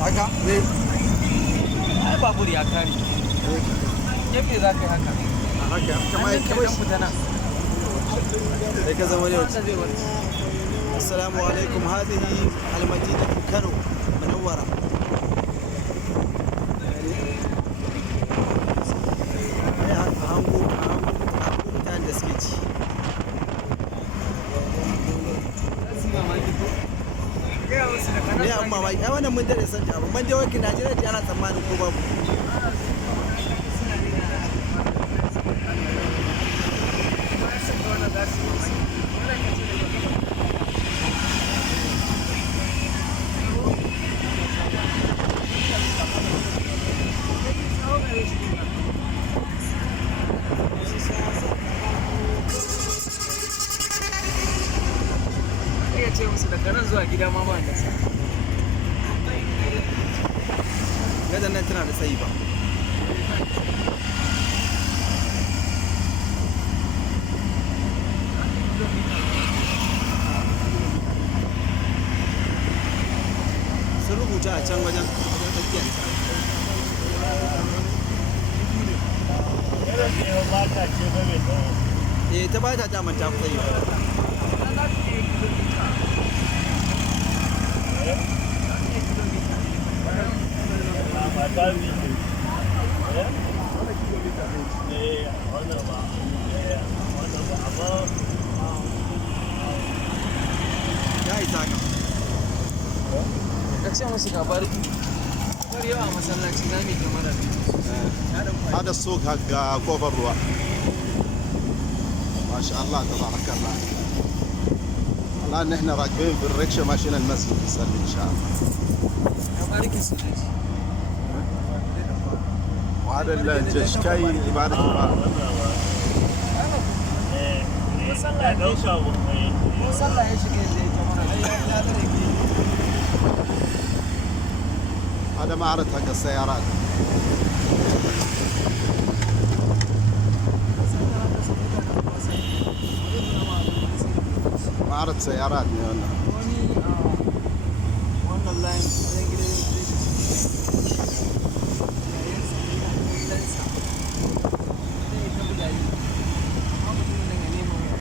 haka ne ai babur ya kare gefe za ka yi haka haka hannun ka dan fita nan sai ka zama ne wanda zai warke assalamu alaikum hadhihi almadinatu kano munawwara hango mutanen da suke ci ne an mamaki ai wannan mun dare san abu man dai wakil Najeriya ji ana tsammanin ko babu ce musu daga nan zuwa gida ma ba nisa gadan nan tana da tsayi ba sun rubuta a can wajen tsakiyar ta ba ta daman ta fi tsayi ya yi taka ka ce musu ga barki bari yawa masallaci za mu yi kamar هذا السوق حق كوفر الروا ما شاء الله تبارك الله. الان نحن راكبين في الركشه ماشيين المسجد نصلي ان شاء الله. barki su ne وهذا الجشكاي عباره عن sallah ya shige da ya kamar هذا معرض حق السيارات. معرض سيارات من هنا.